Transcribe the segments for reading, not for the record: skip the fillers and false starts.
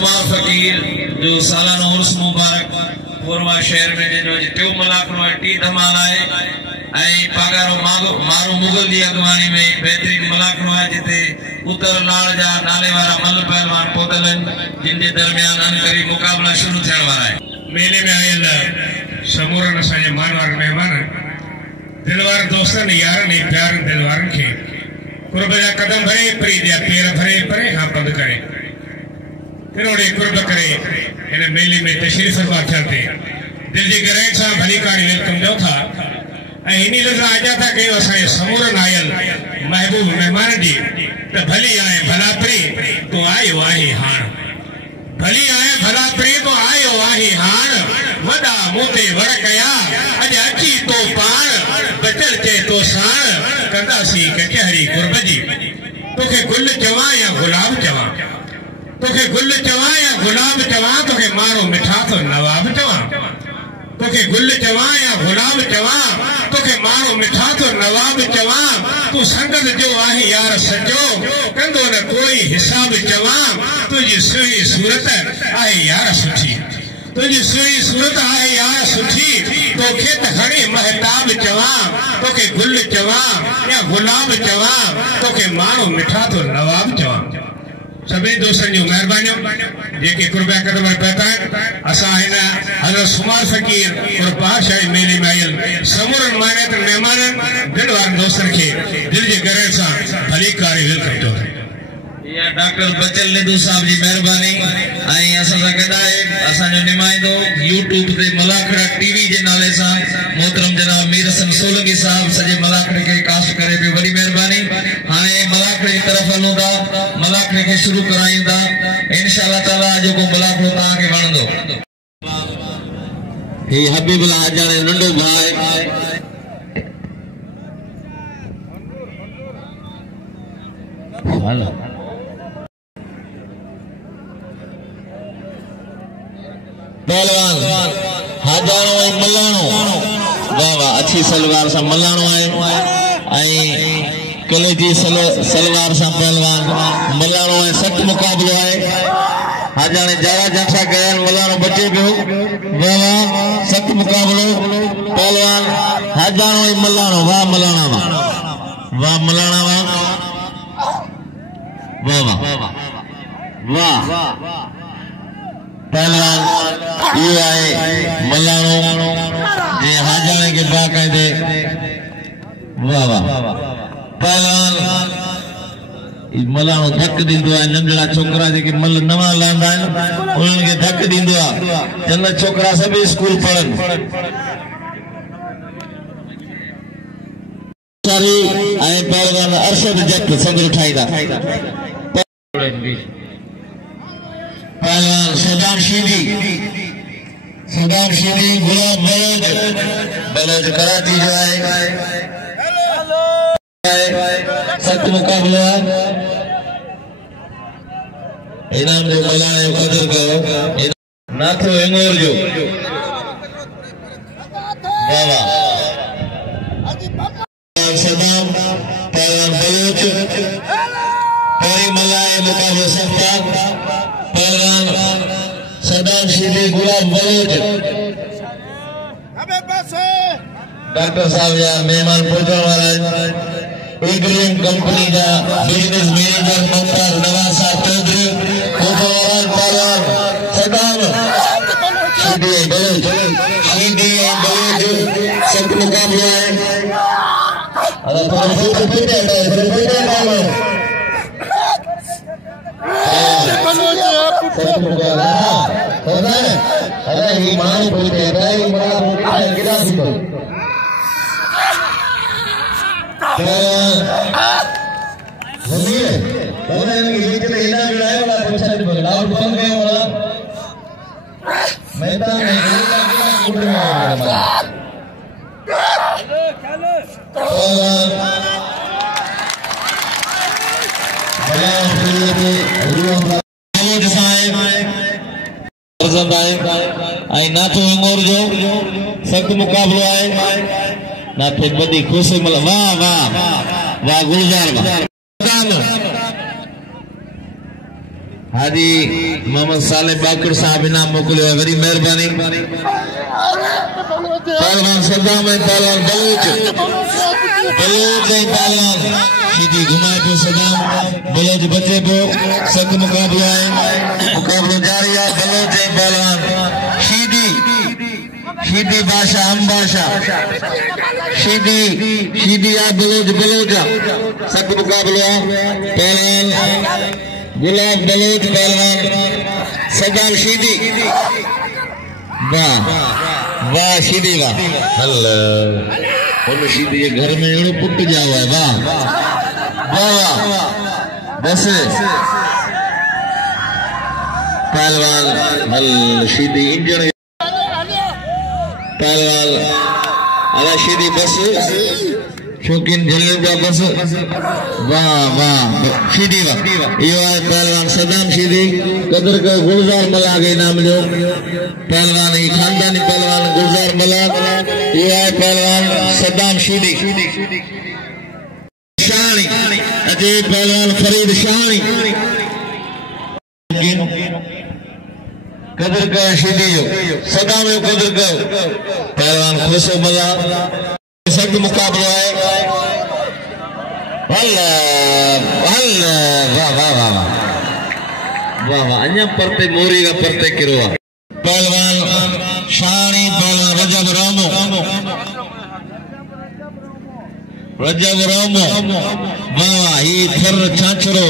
somwar fakir जो सालाना उर्स मुबारक पूर्वा शहर में जो टियो मलाखरो टी धमाल है आई पगारो मारो मुगल दी अगवानी में बेहतरीन मलाखरो है जिते उत्तर लाल जा नाले वाला मल पहलवान पोतलन जिनके दरमियान अनकरी मुकाबला शुरू थियण वाला है। मेले में आयल समूरन असांजे मानवार मेहमान दिलवार दोस्तन यारन प्यारन दिलवारन के कुर्ब जा कदम भरे परी जा पैर भरे परे हाँ पंध करे तिरोड़े कुर्ब करे इन मेले में तशरीफ फरमा थियते दिल जी गहराई सां भली कहानी वेलकम जो था इन्हीं लगा आजा था कि असांजे समूरन आयल महबूब मेहमान जी त भली आए भला परी तो आयो आहे हाण भली आए भला परी तो आयो आहे हाण वडा मोते वड़ कया अज अची तो पाण बचल चे तो साण कंदासी कचहरी कुर्ब जी तोखे गुल चवा या गुलाब चवा तोखे गुल चवा या गुलाब चवा तोखे मारो मिठा तो नवाब चवा तोखे गुल चवा या गुलाब चवा तोखे मारो मिठा तो नवाब चवा तू संगत जो आहे यार सजो कंदो न कोई हिसाब चवा तुझी सुही सूरत आहे यार सुठी तुझी सुही सूरत आहे यार सुठी तोखे त घणी महताब चवा तोखे गुल चवा या गुलाब चवा तोखे मारो मिठा तो नवाब चवा। सभी दोस्तन जो मेहरबानियों जेके कुर्बा कदम पहचान असा हिन हज़रत सुमार फकीर और बादशाही मेले में आयल समूरन मानत मेहमान दिल वार दोस्तन के दिल जे गहराई सां भली कारी वेलकम तो या डॉक्टर बचल निधु साहब जी मेहरबानी आई असा गडाए असा जो निमाइंदो यूट्यूब ते मलाखरा टीवी जे नाले सां मोहतरम जनाब मीर हसन सोलंगी साहब सजे मलाखरे के कास्ट करे पे बड़ी मेहरबानी हाने मलाखरे की तरफ हलूंदा मलाखरे के शुरू कराइंदा इंशाअल्लाह ताला जो को मलाखरो ता के वणंदो हे हबीबुल्लाह जाने नंढो भाई हेलो पहलवान हजारों ऐं मलाणो वाह वाह अच्छी सलवार सां मलाणो आहे ऐं किले जी सलवार सां पहलवान मलाणो ऐं सख्त मुक़ाबलो आहे हाजाणे जारा जंसा कया मलाणो बचे पियो वाह वाह सख्त मुक़ाबलो पहलवान हजारों ऐं मलाणो वाह मलाणा वाह मलाणा वाह वाह वाह पहलवान ये आए मलाणो ये हाजाने के बाकायदे वाह वाह पहलवान मलाणो धक दींदो आहे नंढड़ा छोकरा जेके मल नवा लांदा आहिनि उन्हनि खे धक दींदो आहे चङा छोकरा सभई स्कूल पढ़नि सारी ऐं पहलवान अरशद जट संग ठाहींदा पहलवान सदाम शीदी गुलाब बलोच कराची जो है सख्त मुकाबला इनाम जो मलाने कदर करो नाथो एंगोर जो बाबा सदाम पहलवान बलोच पहली मलाए मुकाबले सख्त पहलवान सदाम शीदी गुलाब बलोच डॉक्टर साहब या मेहमान पहुंचने वाला एग्रीम कंपनी का बिजनेस मैनेजर मुमताज नवाज साहब चौधरी पहलवान सदाम शीदी बलोच सख्त मुकाबला है नाथो इंगोर जो सख्त मुकाबलो है नाथे बड़ी खुशी मतलब वाह वाह वाह गुलजार हाजी मोहम्मद साले बाकर साहब इनाम मोकिलियो आहे वरी महिरबानी पहलवान सदाम ऐं पहलवान बलोच ऐं पहलवान शीदी घुमाए पियो सदाम बलोच बचे पियो सख़्त मुक़ाबलो आहे मुक़ाबलो जारी आहे बलोच ऐं पहलवान शीदी बादशाह हम बादशाह शीदी आहे बलोच सख़्त मुक़ाबलो आहे पहलवान गुलाब बलोच पहलवान सदाम शीदी वाह वाह शीदी वाह उन शीदी के घर में एड़ो पुट जाओ है वाह वाह बस पहलवान हल शीदी इंजन पहलवान अला शीदी बस शौकीन जलियों का बस वाह वाह शीदी वाह यो है पहलवान सदाम शीदी कदर का गुलजार मला के नाम जो पहलवान ही खानदानी पहलवान गुलजार मला यो है पहलवान सदाम शीदी शानी अजय पहलवान फरीद शानी कदर का शीदी जो सदाम जो कदर का पहलवान खुशो मला सख्त मुकाबला है वाह वाह वाह वाह वाह अन्य परते मोरी का परते किरोआ पहलवान शानी पहलवान रजब रामो वाह ही थर छाछरो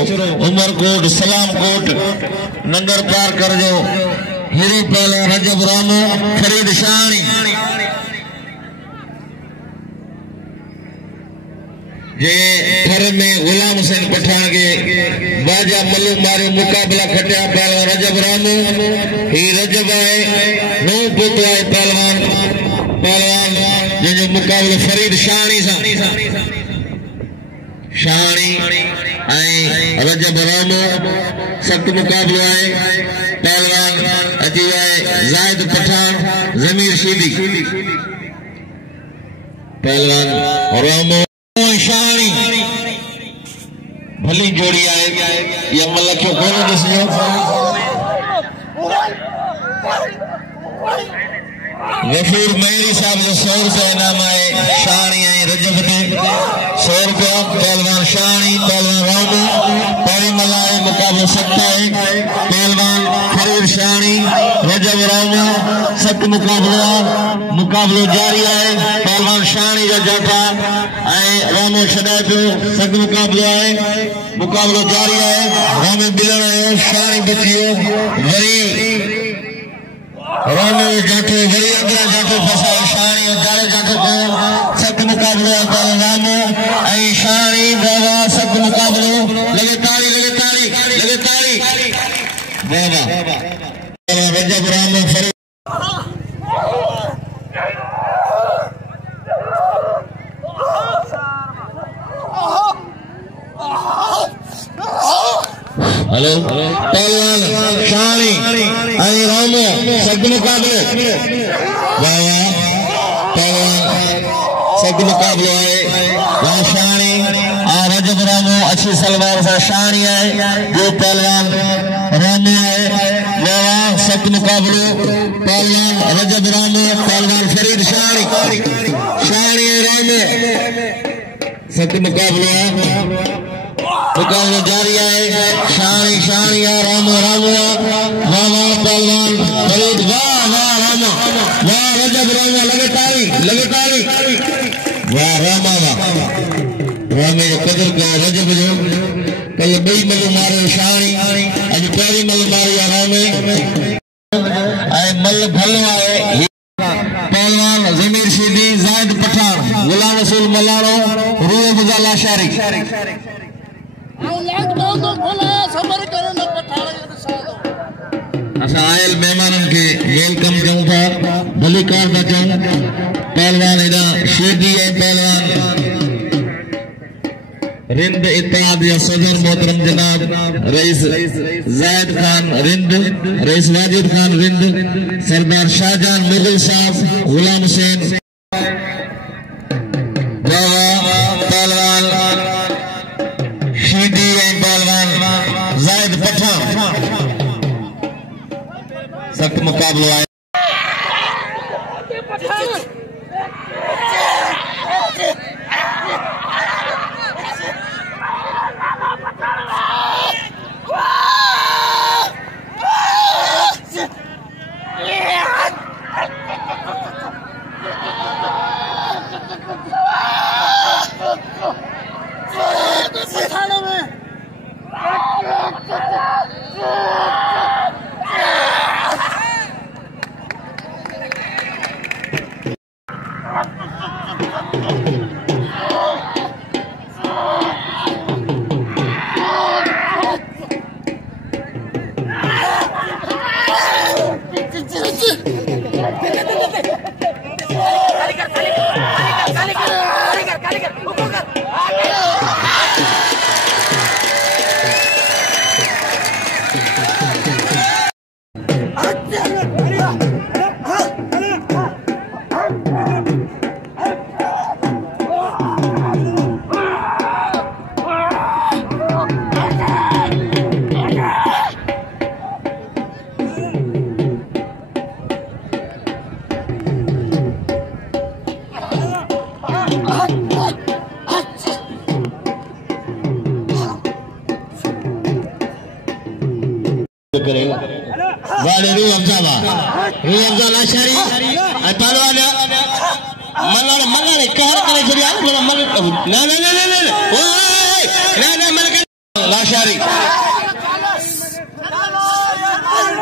उमरकोट सलामकोट नंगर पार कर जो हिरी पहलवान रजब रामो फरीद शानी जे घर में गुलाम हुसैन पठान के बाजा मल्लू मारे मुकाबला खटिया पहलवान रजब रामू ही रजब है नो पुत है पहलवान जो मुकाबलो फरीद शानी रजब रामू सख्त मुकाबलो है पहलवान अजी है जायद पठान जमीर शीदी पहलवान रामू शानी भली जोड़ी आए ये मलखो कौन दसियो गफूर मेहरी साहब जो 100 रुपया इनाम आए शानी आई रजब ते 100 रुपया पहलवान शानी पहलवान रामू परी मलाए मुकाबलो सकता है पहलवान फरीद शानी रजब रामू सख्त मुकाबलो जारी है पहलवान शानी जो जाटा रामो छॾाए पियो सख्त मुकाबलो है मुकाबलो जारी है रामो बिलण आयो शानी बचियो वरी रामो जाटो वरी अगला जाटो फसायो शानी जाड़े जाटो को सख्त मुकाबलो रामो ऐं शानी बाबा सख्त मुकाबलो लगे ताली बाबा रजब रामो फरीद हेलो पहलवान शानी आई रामो सख्त मुकाबले वाह पहलवान सख्त मुकाबलो है वाह शानी रजब रामो अच्छी सलवार से शानी है जो पहलवान रामो है वाह सख्त मुकाबलो पहलवान रजब रामो पहलवान फरीद शानी रामो सख्त मुकाबलो है मुकाबला जारी है शानी रामो वाह पहलवान फरीद वाह रामो वाह रजब रामो लगे ताली वाह रामा रामे कदर का रजब जो कल बई मल मारे शानी अज पहली मल मारी रामे मल भलो है पहलवान जमीर शीदी जायद पठान गुलाम रसूल मलाणो रूह मुजाला शारी असा आयल मेहमानन के वेलकम करूं था भली कार था चऊं पहलवान एडा शेडी है पहलवान रिंद इत्तेहाद या सदर मोहतरम जनाब रईस जायद खान रिंद रईस वाजिद खान रिंद सरदार शाहजहान मुगल साहब गुलाम हुसैन पहलवान शीदी पहलवान जायद पठान मुकाबलो है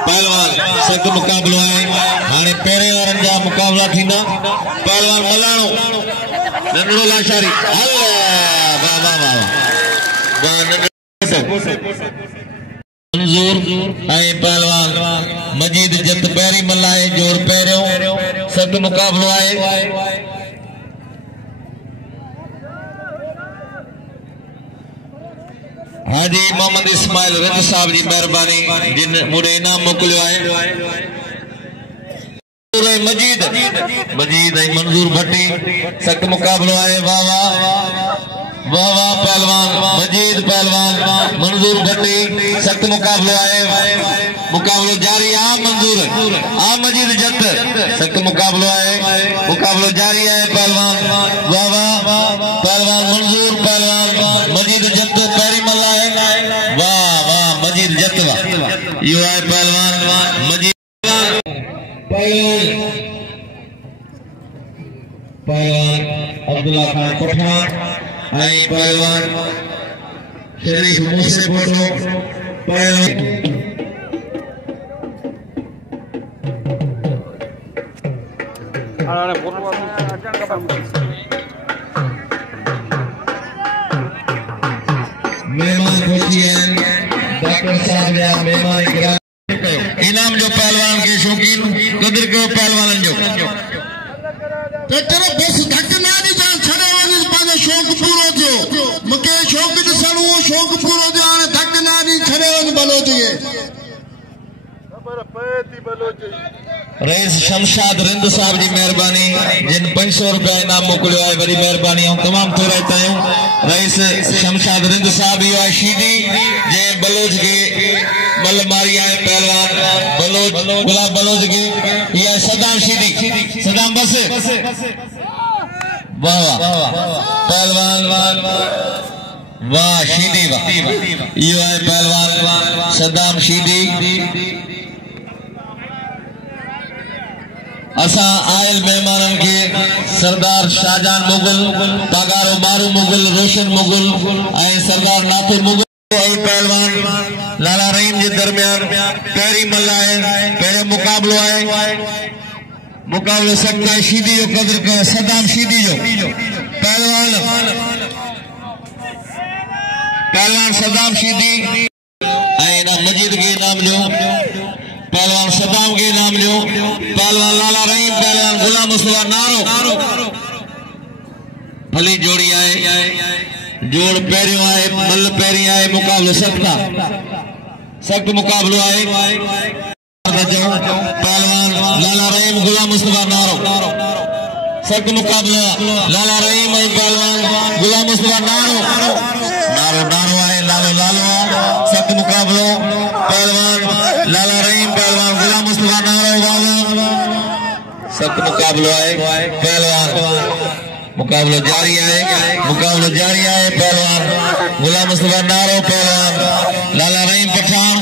पहलवान सख्त मुकाबलो है हाने पेरे वारन जा मुकाबला थींदा पहलवान मलाणो नंढड़ो लाशारी वाह वाह वाह मंजूर ऐं पहलवान मजीद जत पैरी मल्हाए जोड़ पहिरियों सख्त मुकाबलो है हाजी मोहम्मद इस्माइल रिंद साहब जी मेहरबानी जिन मुझे इनाम मोकलियो है मजीद मजीद मंजूर भट्टी सख्त मुकाबलो है वाह वाह वाह वाह पहलवान मजीद पहलवान मंजूर भट्टी सख्त मुकाबलो है मुकाबलो जारी आ मंजूर आ मजीद जत सख्त मुकाबलो है मुकाबलो जारी है पहलवान वाह वाह पहलवान मंजूर पहलवान मजीद जत पैरी मल्ला है वाह वाह मजीद जत यो है पहलवान मजीद पहलवान अब्दुल्ला खान पठान आई पहलवान शरीफ मूसे फोटो पहलवान मेहमान खुशी हैं डॉक्टर साहब या मेहमान इनाम जो पहलवान के शौकीन कदर के पहलवान जो चलो बस धक ना दी जान छड़े वाली पाने शौक पूरो थियो मके शौक दे सणो शौक पूरो थियो हाने धक ना दी छड़े वाली बलो थिए खबर पएती बलो थी रईस शमशाद रिंद साहब जी मेहरबानी जिन 500 रुपया इनाम मोकलियो है बड़ी मेहरबानी हम तमाम तो रहता हूं रईस शमशाद रिंद साहब यो है शीदी जे बलोच के बल मारी है पहलवान बलोच गुलाब बलोच के ये सदाम शीदी सदाम बस वाह वाह पहलवान वाह शीदी वाह यो है पहलवान सदाम शीदी असा आयल मेहमानन के सरदार शाहजहान मुगल तागारो मारू मुगल रोशन मुगल ऐं सरदार नाथुर मुगल पहलवान लाला रहीम के दरमियान पैरी मल्ला है पहले मुकाबलो है मुकाबलो सकता है शीदी जो कदर का सदाम शीदी जो पहलवान सदाम शीदी मजीद के नाम जो पहलवान सदाम के नाम जो पहलवान लाला रहीम पहलवान गुलाम मुस्तफा नारो भली जोड़ी आए जोड़ पैरियों आए मल पैरी आए मुकाबलो सख्त मुकाबलो आए पहलवान लाला रहीम गुलाम मुस्तफा नारो सख्त मुकाबला लाला रहीम पहलवान गुलाम मुस्तफा नारो आए लालो सख्त मुकाबलो पहलवान लाला रहीम पहलवान गुलाम मुस्तफा नारो सख्त मुकाबलो है पहलवान मुकाबलो जारी है पहलवान गुलाम मुस्तफा नारो पहलवान लाला रहीम पठान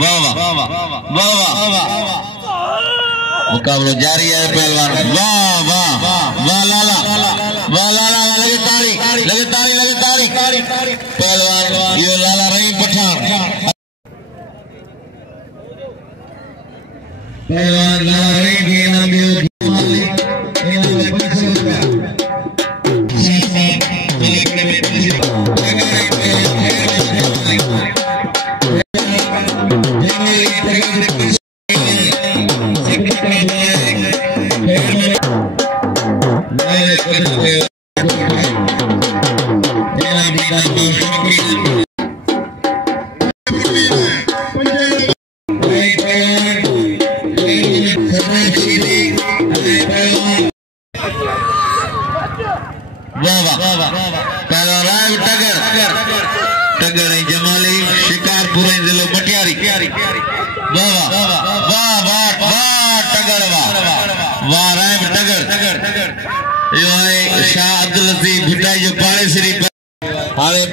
वाह मुकाबलो जारी है पहलवान वाह लाला लगे तारी पहलवान ये लाला रहीम पठान पहलवान लाला रहीम के नाम भी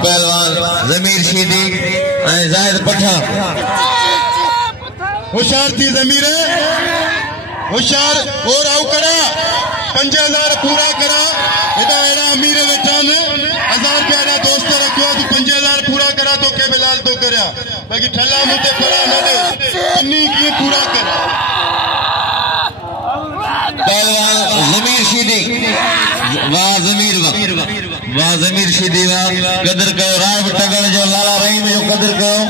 पहलवान जमीर शीदी जाहिद पठान होशियार थी जमीर होशियार और आउ करा 5000 पूरा करा एदा एड़ा अमीर वेठा ने 1000 के एड़ा दोस्त रखियो तू 5000 पूरा करा तो के बिलाल तो करया बाकी ठल्ला मुते पड़ा न दे इन्नी की पूरा करा पहलवान जमीर शीदी वाह जमीर शीदी वाह कदर कयो राय टगड़ जो लाला रहीम जो कदर कयो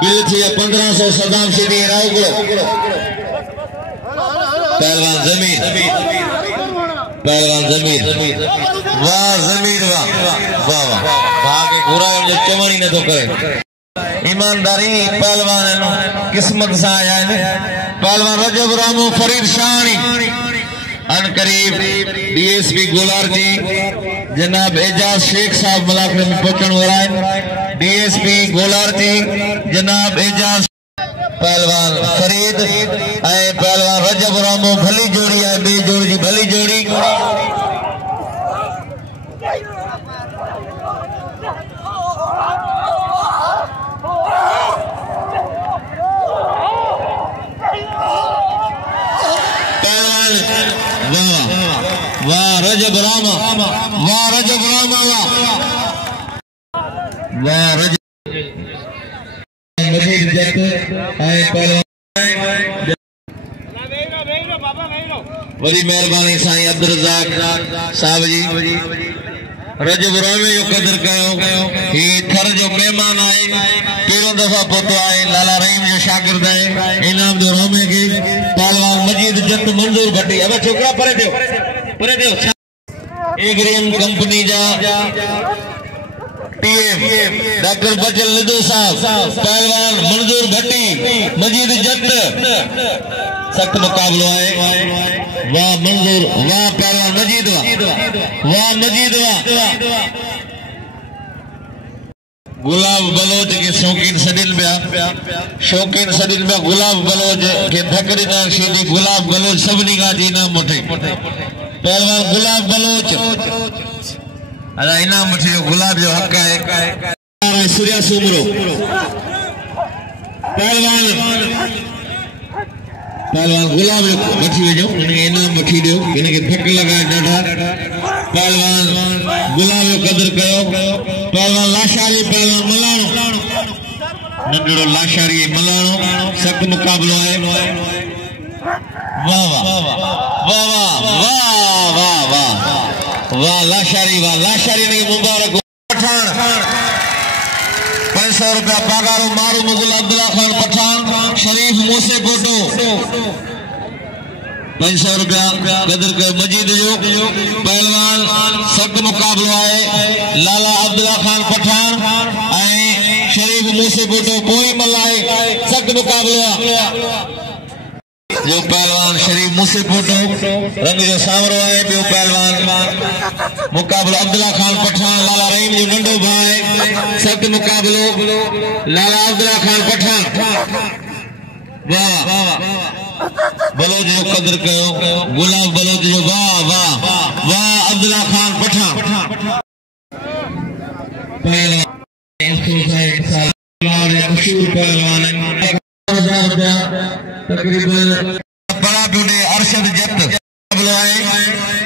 बिल थी 1500 सदाम शीदी राव गुलो पहलवान जमीर वाह जमीर वाह भागे पूरा जो चमड़ी ने तो करे ईमानदारी पहलवान नो किस्मत सा आया है पहलवान रजब रामो फरीद शानी अन करीब डीएसपी गोलार जी जनाब एजाज शेख साहब मलाखरे में पहुंचण वाला है डीएसपी गोलार जी जनाब एजाज पहलवान फरीद ऐं पहलवान रजब रामो भली जोड़ी है बे जोड़ी जी भली जोड़ी वाह रजब रामा वाह रजब मजीद जट आए पहलवान वरी मेहरबानी साईं अब्दुल रज़ाक साहब जी रजब रामे जो कदर कयो ही थर जो मेहमान आए पहिरों दफ़ा पहुतो आए लाला रहीम जो शागिर्द है इनाम जो रामे के पहलवान मजीद जट मंजूर भट्टी अब छोकरा परे दियो एग्रीन कंपनी जा टीएम डॉक्टर बचल निदो साहब पहलवान मंजूर भट्टी मजीद जट सख्त मुकाबलो है वाह मंजूर वाह पहलवान मजीद वाह गुलाब बलोच के शौकीन सदिन में गुलाब बलोच के धकड़ी ना शीदी गुलाब बलोच सबनी का जीना मोटे पहलवान गुलाब बलोच अदा इनाम मुझे गुलाब जो हक है सूर्या सुमरो पहलवान गुलाब वठी वेजो इनके इनाम वठी दियो इनके धक लगा डाढा पहलवान गुलाब जो कदर कयो पहलवान लाशारी पहलवान मलाणो नंढड़ो लाशारी मलाणो सख्त मुकाबलो है वाह लाशारी ने मुबारक पठान 500 रुपया पगारो मारू मुगल अब्दुल्ला खान पठान शरीफ मूसे फोटो 500 रुपया कदर कर मजीद जो पहलवान सख्त मुकाबलो है लाला अब्दुल्ला खान पठान शरीफ मूसे फोटो कोई मलाए सख्त मुकाबलो जो पहलवान शरीफ मुझसे फोटो रंग जो सावरो है बो पहलवान मुकाबलो अब्दुल्ला खान पठान लाला रहीम जो नंढो भाई सख्त मुकाबलो लाला अब्दुल्ला खान पठान वाह बलोच जो कदर कयो गुलाब बलोच जो वाह वाह वाह अब्दुल्ला खान पठान मशहूर पहलवान तकरीबन बड़ा ढूंढे अरशद जत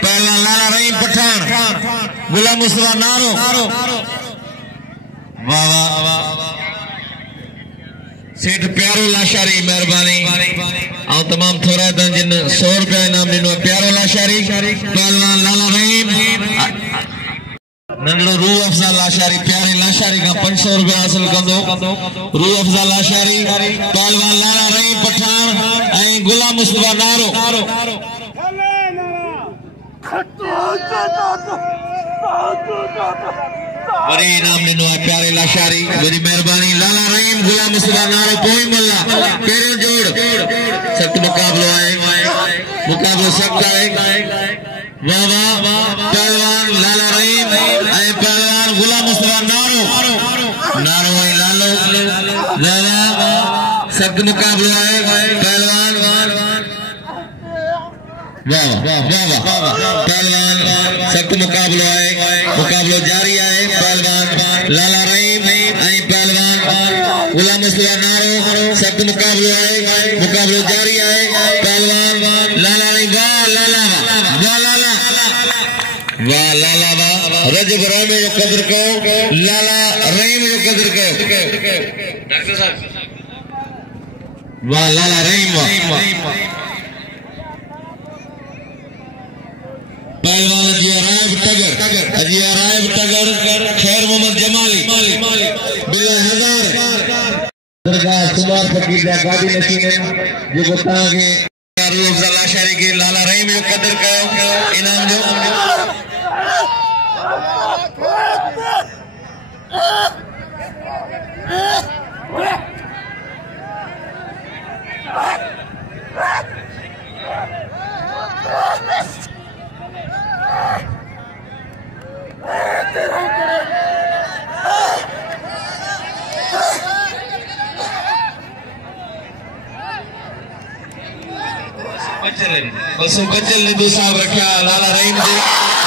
पहला लाला रहीम पठान गुलाम मुस्तफा नारो वाह वाह सेठ प्यारो लाशारी मेहरबानी और तमाम थोड़ा जिन 100 रुपया इनाम दिनो प्यारो लाशारी पहलवान लाला रहीम नंढड़ो रूह अफ़ज़ा लाशारी प्यारे लाशारी का 500 रुपया हासिल कंदो रूह अफ़ज़ा लाशारी पहलवान लाला रहीम पठान ऐं गुलाम मुस्तफा नारो बड़ी इनाम दिनो है प्यारे लाशारी बड़ी मेहरबानी लाला रहीम गुलाम मुस्तफा नारो पोई मल्ला पेरो जोड़ सख्त मुकाबलो है मुकाबलो सख्त है वाह वाह पहलवान लाला रहीम ऐ पहलवान गुलाम मुस्तफा नारो नारो है लालो लाला सख्त मुकाबलो है पहलवान वाह वाह वाह पहलवान सख्त मुकाबलो है मुकाबलो जारी है पहलवान लाला रहीम ऐ पहलवान गुलाम मुस्तफा नारो सख्त मुकाबलो है मुकाबलो जारी है पहलवान लाला रहीम वाह लाला वाह लाला वाह रजब रामे जो कदर कयो लाला रहीम जो कदर कयो डॉक्टर साहब वाह लाला रहीम वाह पहलवान जी रायब टगर खैर मोहम्मद जमाली बिला हजार दरगाह कुमार फकीर जा गाड़ी नशीन जो ता के रूह अफ़ज़ा लाशारी के लाला रहीम जो कदर कयो इनाम जो बसों बचल निदू साहब रखा लाला रहीम जी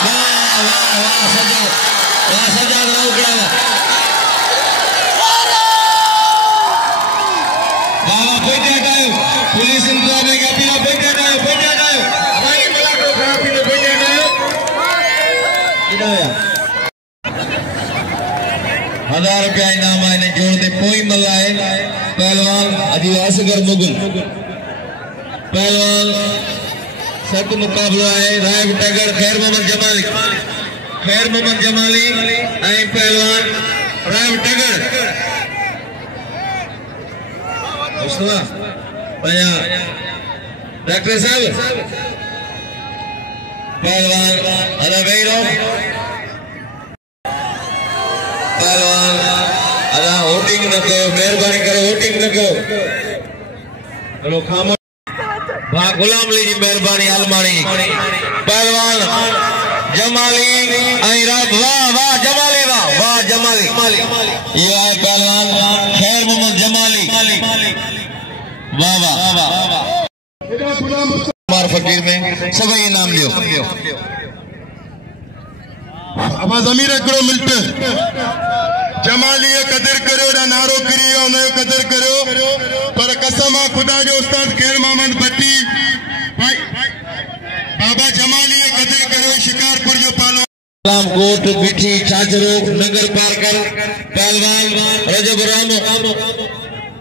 वाह वाह वाह सजाद रोकड़ा वाह पोइते हटायो पुलिस इंतजाम में गया पोइते हटायो भाई मलाखरो खराबी में पोइते हटायो किदा 1000 रुपया इनाम है ने जोड़ते पोई मल्ला है पहलवान अजी असगर मुगल पहलवान सख्त मुकाबला है रायब टगर खैर मोहम्मद जमाली ऐं पहलवान रायब टगर डॉक्टर साहब पहलवान अदा वेरो पहलवान अदा वोटिंग न कयो मेहरबानी करे वोटिंग न कयो हलो खामोश वाह गुलाम ली जी मेहरबानी अलमानी पहलवान जमाली वाह जमाली ये है पहलवान खैर मोहम्मद जमाली वाह फकीर में सभी इनाम लियो अब ज़मीर हिकिड़ो मिंट जमाली कदर करियो नारो करियो उन जो कदर करियो पर कसम आहे खुदा जो उस्ताद खैर मोहम्मद बुक्ति बाबा जमाली कदर करियो शिकारपुर जो पालो कोट बिठी छाछरो नगर पारकर पहलवान रजब रामो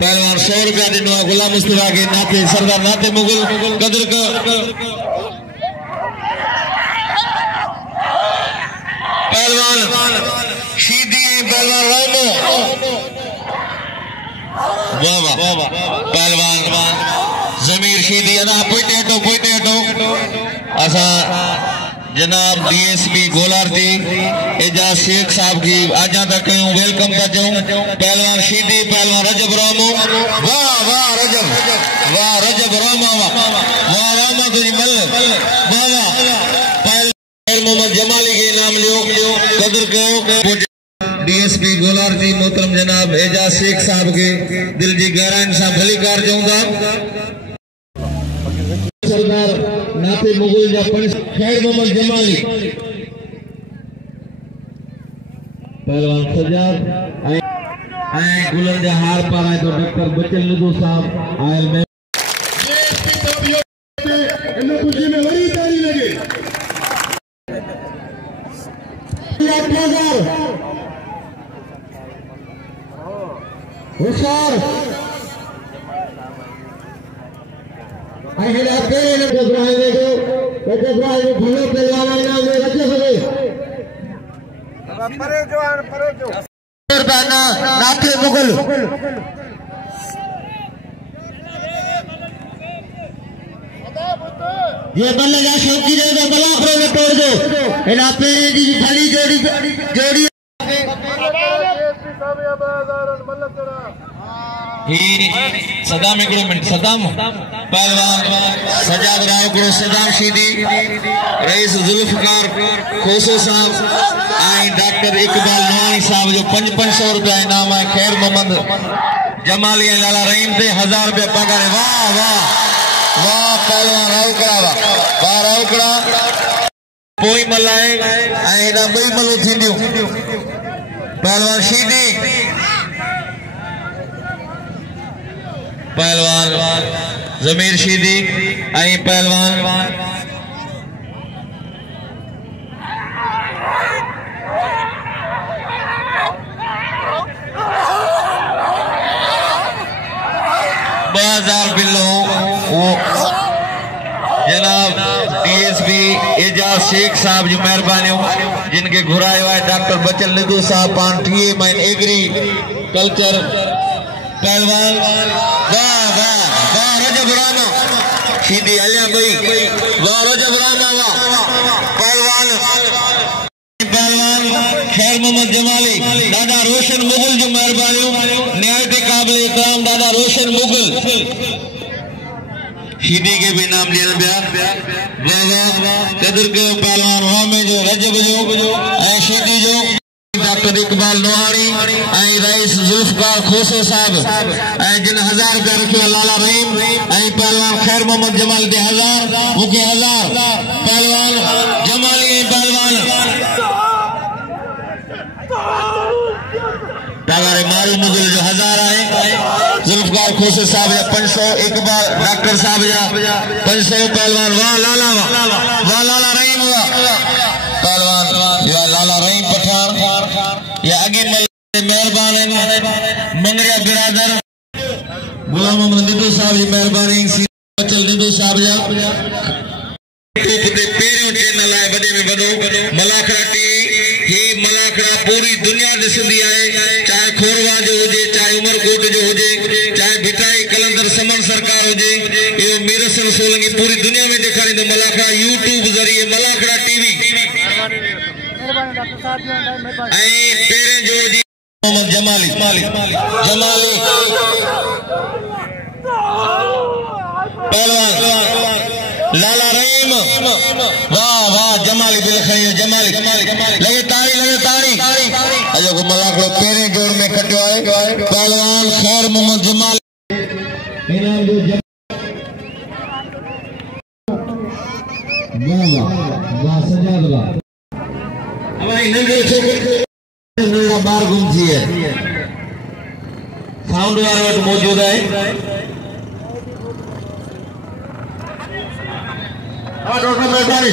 पहलवान 100 रुपया दिनो गुलाम मुस्तफा के नाते सरदार नाते मुगल कदर कर पहलवान शीदी पहलवान रामो वाह पहलवान जमीर शीदी अदा पोइते हटो असा जनाब डीएसपी गोलार जी एजाज शेख साहब की आजा तक वेलकम था चूं पहलवान शीदी पहलवान रजब रामो वाह रजब रामा वाह रामा तुझी मल वाह मोहम्मद जमाली के नाम लियो कदर कयो डीएसपी गोलार जी मोहतरम जनाब एजाज शेख साहब के दिल जी गहराइन सां भली कार चऊं था सरदार नाते मुगल जा खैर मोहम्मद जमाली पहलवान सजाद गुलन जा हार पाराए तो डॉक्टर बचन लुदो साहब आयल में खुशी में वही ताली लगे होशियार अहिड़ा तेरे ने घबराए देखो घबराए भलो पहलवान नाम में रखे सके परे जो नाथे मुगल ये बल्ले जा शौकी दे तो मलाखरो में तोड़ दो इना पेरे जी भली जोड़ी सदाम एकड़ो मिनट सदाम पहलवान सजाद राव को सदाम शीदी रईस जुल्फकार खोसो साहब आई डॉक्टर इकबाल नवानी साहब जो 500 रुपया इनाम है खैर मोहम्मद जमाली लाला रहीम थे 1000 रुपया पगार वाह वाह वाह पहलवान रावकड़ा वाह रावकड़ा पोई मलाए आई ना बई मलो थींदियूं पहलवान शीदी पहलवान जमीर शीदी आई पहलवान बाजार बिलो जनाब डीएसपी एजाज शेख साहब जी मेहरबानी जिनके घुरायो है डॉक्टर बचन लिदू साहब पान टीए मैन एग्री कल्चर पहलवान वाह वाह वाह रजब रामा शीदी अलिया भाई वाह रजब रामा वाह पहलवान खैर मोहम्मद जमाली दादा रोशन मुगल जो मेहरबानी निहायत काबिल इकराम दादा रोशन मुगल शीदी के भी नाम लिया वाह वाह कदर के पहलवान में जो रजब जो शीदी जो डॉक्टर इकबाल नोहारी रईस जुल्फकार खोसो साहब जिन 1000 रुपया रखियो लाला रहीम पहलवान खैर मोहम्मद जमाल दे 1000 मुके 1000 पहलवान जमाली पहलवान तागारे मारू मुगल जो 1000 आए जुल्फकार खोसो साहब या 500 इकबाल डॉक्टर साहब या 500 पहलवान वाह लाला रहीम पहलवान या लाला रहीम पठान या आगे मेहरबान मंगरिया बिरादर गुलाम मोहम्मद निदू साहब जी मेहरबानी चल निदू साहब जा पेरियों चैनल है वडे में वडो मलाखरा टी ही मलाखरा पूरी दुनिया दिसंदी है चाहे खोरवा जो हुजे चाहे उमरकोट जो हुजे चाहे भिटाई कलंदर समन सरकार हुजे यो मीरसन सोलंगी पूरी दुनिया में दिखाई तो मलाखरा यूट्यूब जरिए मलाखरा टीवी पेरे जो जी मोहम्मद जमाली पहलवान लाला रहीम वाह वाह जमाली दिल खड़ी जमाली लगे ताड़ी अजो को मलाखरो पेरे जोड़ में कटियो है पहलवान खैर मोहम्मद जमाली इनाम जो वाह सजाद वाह हमारी नंगे छोकरे बार गुम थी है साउंड वाला मौजूद है डॉक्टर मेहरबानी